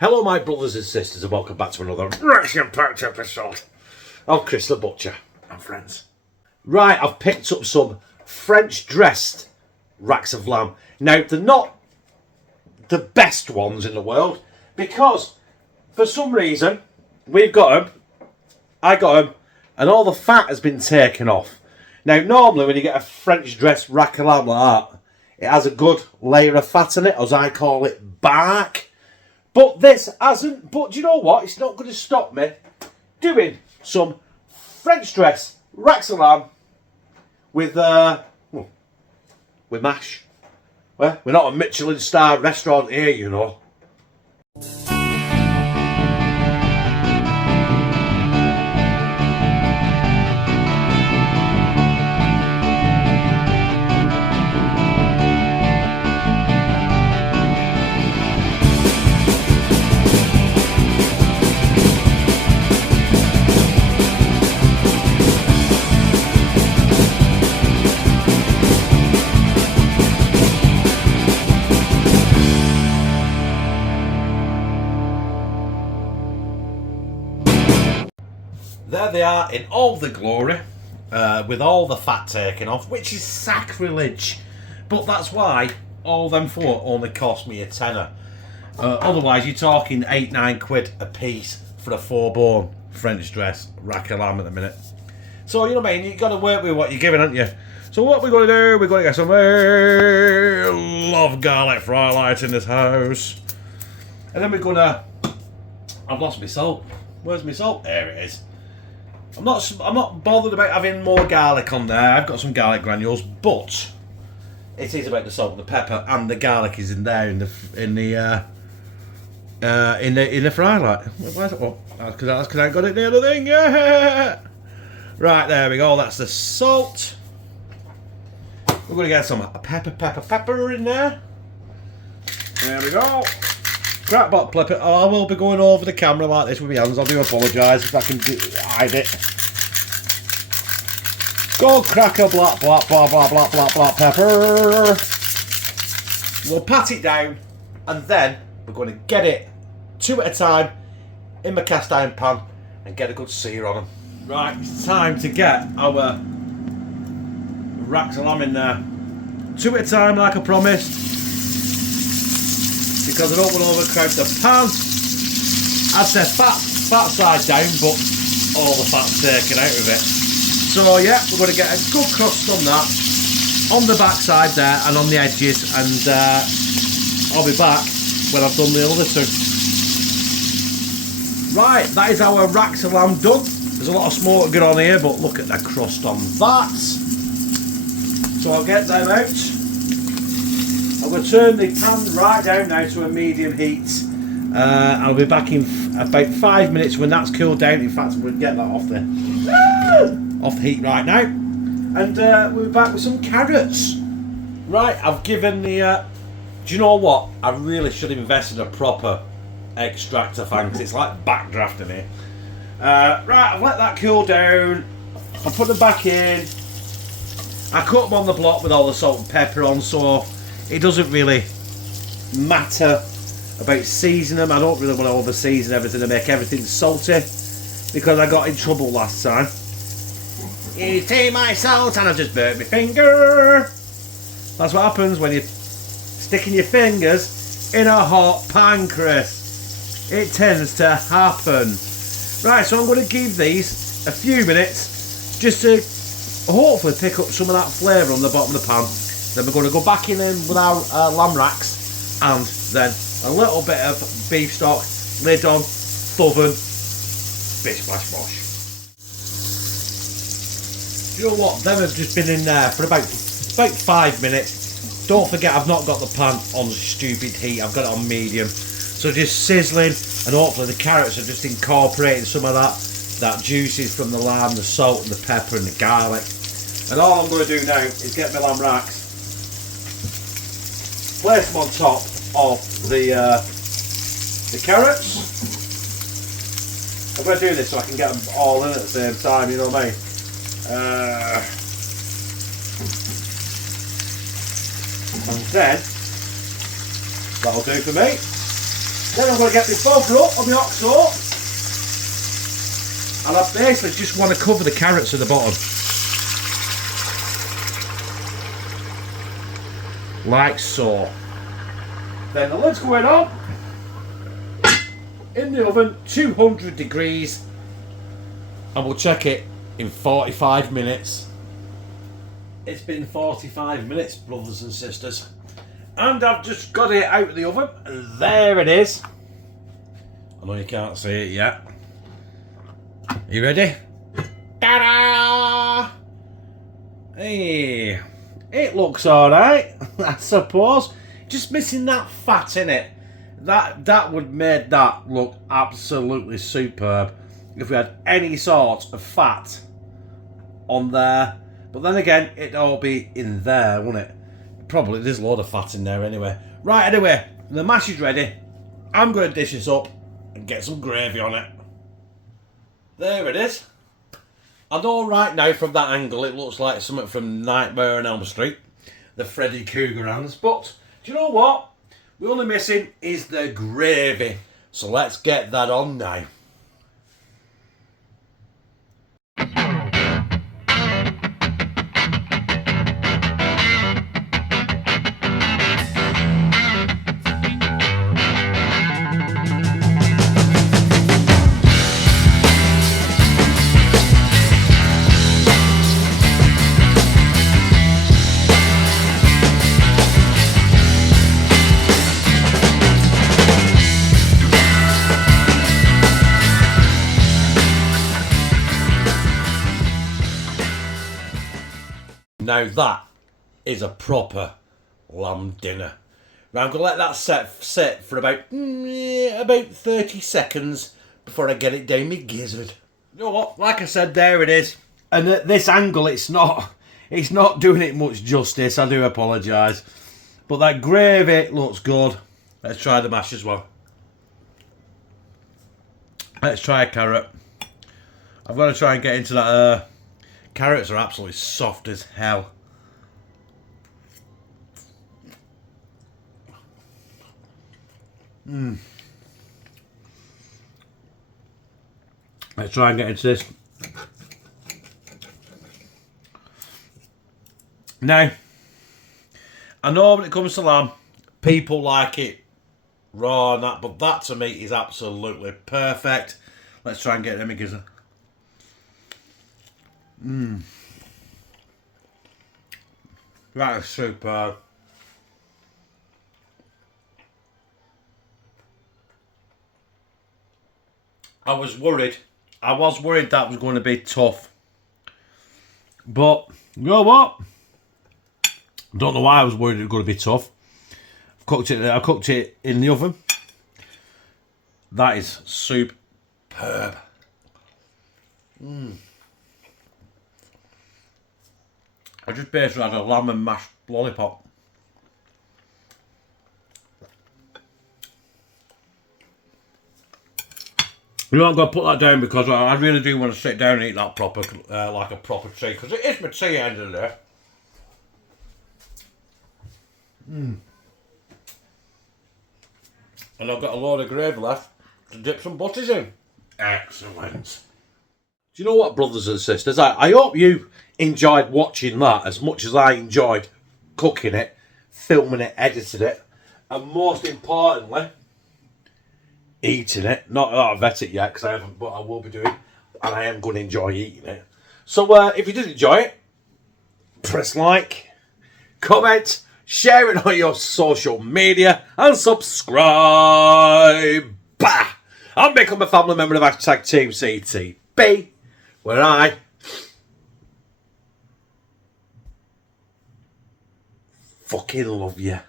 Hello my brothers and sisters and welcome back to another action-packed episode of Chris the Butcher and friends. Right, I've picked up some French dressed racks of lamb. Now, they're not the best ones in the world because for some reason we've got them, I got them, and all the fat has been taken off. Now, normally when you get a French dressed rack of lamb like that, it has a good layer of fat in it, as I call it, bark. But this hasn't. But do you know what? It's not going to stop me doing some French dress racks of lamb with mash. Well, we're not a Michelin Star restaurant here, you know. There they are in all the glory, with all the fat taken off, which is sacrilege. But that's why all them four only cost me a tenner. Otherwise, you're talking £8-9 a piece for a 4-bone French dress rack of lamb at the minute. So, you know what I mean? You've got to work with what you're given, haven't you? So what we're going to do, we're going to get some love garlic fry light in this house. And then we're going to... I've lost my salt. Where's my salt? There it is. I'm not bothered about having more garlic on there. I've got some garlic granules, but it is about the salt and the pepper, and the garlic is in there in the fry light. Where's it? Oh, that's because I got it the other thing. Yeah. Right, there we go. That's the salt. We're going to get some pepper in there. There we go. Crack bot pepper. I will be going over the camera like this with my hands. I do apologise if I can hide it. Go cracker black pepper. We'll pat it down and then we're going to get it 2 at a time in my cast iron pan and get a good sear on them. Right, it's time to get our racks of lamb in there. 2 at a time like I promised. Because I don't want to overcrowd the pan. I'd say fat side down, but all the fat's taken out of it. So yeah, we're going to get a good crust on that, on the back side there and on the edges, and I'll be back when I've done the other 2. Right, that is our racks of lamb done. There's a lot of smoke going on here, but look at the crust on that. So I'll get them out. I'm going to turn the pan right down now to a medium heat. I'll be back in about 5 minutes when that's cooled down. In fact, we'll get that off the heat right now. And we'll be back with some carrots. Right, I've given the... do you know what? I really should invest in a proper extractor fan because it's like backdrafting it. Right, I've let that cool down. I'll put them back in. I cut them on the block with all the salt and pepper on, so... it doesn't really matter about seasoning them. I don't really want to over season everything to make everything salty because I got in trouble last time. You take my salt and I just burnt my finger. That's what happens when you're sticking your fingers in a hot pan, Chris. It tends to happen. Right, so I'm going to give these a few minutes just to hopefully pick up some of that flavour on the bottom of the pan. Then we're going to go back in with our lamb racks and then a little bit of beef stock, lid on, oven, bish bash bosh. You know what, them have just been in there for about 5 minutes. Don't forget I've not got the pan on stupid heat, I've got it on medium. So just sizzling and hopefully the carrots are just incorporating some of that juices from the lamb, the salt and the pepper and the garlic. And all I'm going to do now is get my lamb racks, place them on top of the carrots. I'm going to do this so I can get them all in at the same time, you know what I mean? And then that'll do for me. Then I'm going to get my bogger up on the OXO. And I basically just want to cover the carrots at the bottom. Like so. Then the lid's going on. In the oven, 200 degrees. And we'll check it in 45 minutes. It's been 45 minutes, brothers and sisters. And I've just got it out of the oven. And there it is. I know you can't see it yet. You ready? Ta-da! Hey, it looks alright, I suppose. Just missing that fat in it. That would make that look absolutely superb if we had any sort of fat on there. But then again, it'd all be in there, wouldn't it? Probably there's a load of fat in there anyway. Right, anyway, the mash is ready. I'm going to dish this up and get some gravy on it. There it is. I know right now from that angle it looks like something from Nightmare on Elm Street, the Freddy Krueger hands, but do you know what? The only missing is the gravy. So let's get that on now. Now that is a proper lamb dinner. Now I'm going to let that set for about 30 seconds before I get it down my gizzard. You know what? Like I said, there it is. And at this angle, it's not doing it much justice. I do apologise. But that gravy looks good. Let's try the mash as well. Let's try a carrot. I've got to try and get into that... Carrots are absolutely soft as hell. Let's try and get into this. Now, I know when it comes to lamb, people like it raw and that, but that to me is absolutely perfect. Let's try and get them in. That is superb. I was worried that was going to be tough. But you know what? Don't know why I was worried it was going to be tough. I cooked it in the oven. That is superb. I just basically had a lamb and mashed lollipop. You know, I'm going to put that down because I really do want to sit down and eat that proper, like a proper tea, because it is my tea end of the day. And I've got a load of gravy left to dip some butties in. Excellent. Do you know what, brothers and sisters? I hope you enjoyed watching that as much as I enjoyed cooking it, filming it, editing it, and most importantly, eating it. Not that I've ate it yet because I haven't, but I will be doing, and I am going to enjoy eating it. So if you did enjoy it, press like, comment, share it on your social media, and subscribe. Bah! And become a family member of #TeamCTB, where I fucking love you.